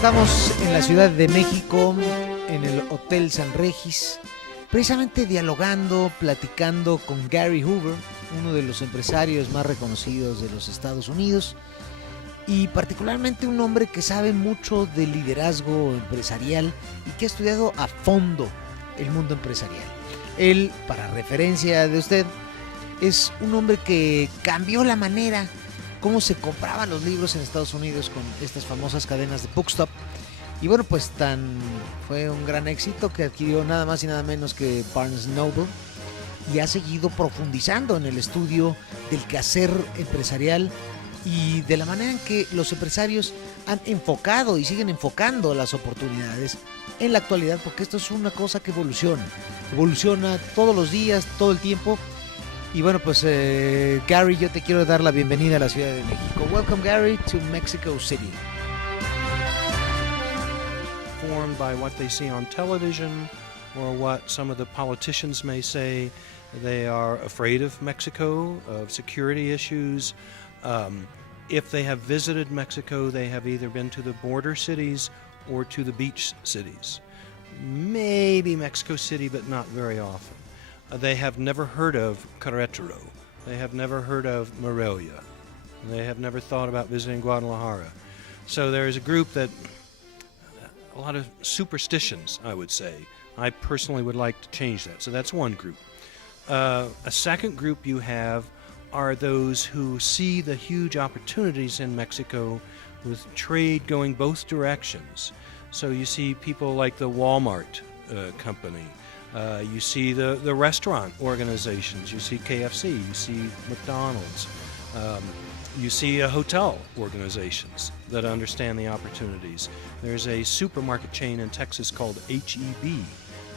Estamos en la Ciudad de México, en el Hotel San Regis, precisamente dialogando, platicando con Gary Hoover, uno de los empresarios más reconocidos de los Estados Unidos y particularmente un hombre que sabe mucho de liderazgo empresarial y que ha estudiado a fondo el mundo empresarial. Él, para referencia de usted, es un hombre que cambió la manera cómo se compraban los libros en Estados Unidos con estas famosas cadenas de bookstop. Y bueno, pues fue un gran éxito que adquirió nada más y nada menos que Barnes Noble y ha seguido profundizando en el estudio del quehacer empresarial y de la manera en que los empresarios han enfocado y siguen enfocando las oportunidades en la actualidad, porque esto es una cosa que evoluciona todos los días, todo el tiempo. Y bueno, pues Gary, yo te quiero dar la bienvenida a la Ciudad de México. Welcome, Gary, to Mexico City. Formed by what they see on television or what some of the politicians may say. They are afraid of Mexico, of security issues. If they have visited Mexico, they have either been to the border cities or to the beach cities. Maybe Mexico City, but not very often. They have never heard of Querétaro. They have never heard of Morelia. They have never thought about visiting Guadalajara. So there is a group that, a lot of superstitions, I would say. I personally would like to change that. So that's one group. A second group you have are those who see the huge opportunities in Mexico with trade going both directions. So you see people like the Walmart company. You see the restaurant organizations. You see KFC. You see McDonald's. You see hotel organizations that understand the opportunities. There's a supermarket chain in Texas called HEB,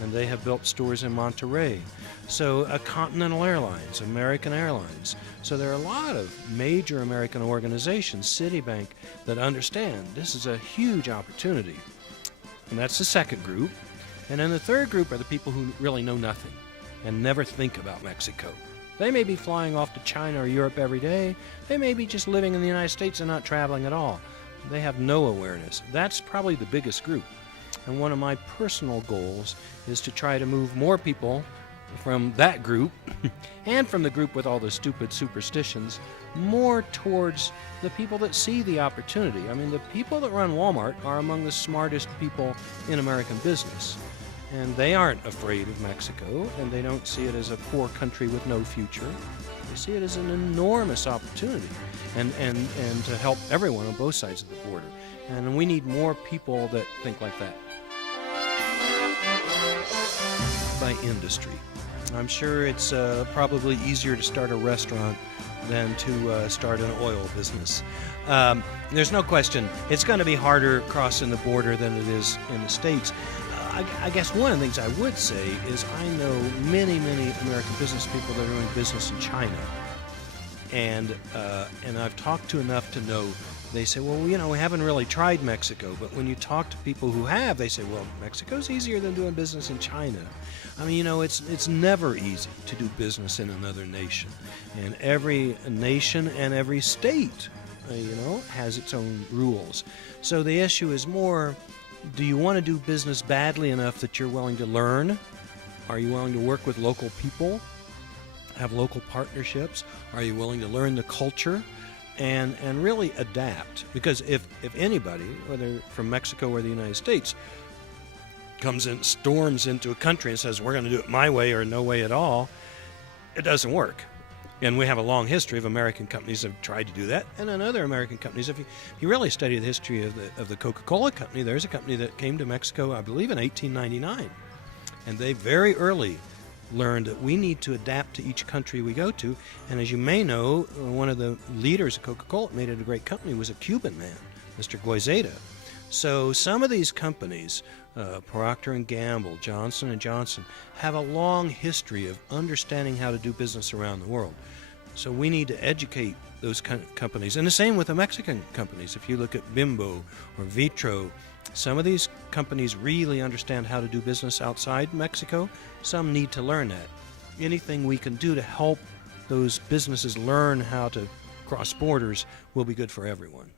and they have built stores in Monterrey. So Continental Airlines, American Airlines. So there are a lot of major American organizations, Citibank, that understand this is a huge opportunity. And that's the second group. And then the third group are the people who really know nothing and never think about Mexico. They may be flying off to China or Europe every day. They may be just living in the United States and not traveling at all. They have no awareness. That's probably the biggest group. And one of my personal goals is to try to move more people from that group and from the group with all the stupid superstitions more towards the people that see the opportunity. I mean, the people that run Walmart are among the smartest people in American business. And they aren't afraid of Mexico, and they don't see it as a poor country with no future. They see it as an enormous opportunity and to help everyone on both sides of the border. And we need more people that think like that. By industry. I'm sure it's probably easier to start a restaurant than to start an oil business. There's no question it's going to be harder crossing the border than it is in the States. I guess one of the things I would say is I know many American business people that are doing business in China. And I've talked to enough to know, they say, well, you know, we haven't really tried Mexico. But when you talk to people who have, they say, well, Mexico's easier than doing business in China. I mean, you know, it's never easy to do business in another nation. And every nation and every state, has its own rules. So the issue is more, do you want to do business badly enough that you're willing to learn? Are you willing to work with local people? Have local partnerships? Are you willing to learn the culture? And really adapt? Because if anybody, whether from Mexico or the United States, storms into a country and says, we're going to do it my way or no way at all, it doesn't work. And we have a long history of American companies that have tried to do that, and then other American companies. If you really study the history of the Coca-Cola company, there's a company that came to Mexico, I believe, in 1899. And they very early learned that we need to adapt to each country we go to. And as you may know, one of the leaders of Coca-Cola that made it a great company was a Cuban man, Mr. Goizeta. So some of these companies, Procter & Gamble, Johnson & Johnson, have a long history of understanding how to do business around the world. So we need to educate those companies. And the same with the Mexican companies. If you look at Bimbo or Vitro, some of these companies really understand how to do business outside Mexico. Some need to learn that. Anything we can do to help those businesses learn how to cross borders will be good for everyone.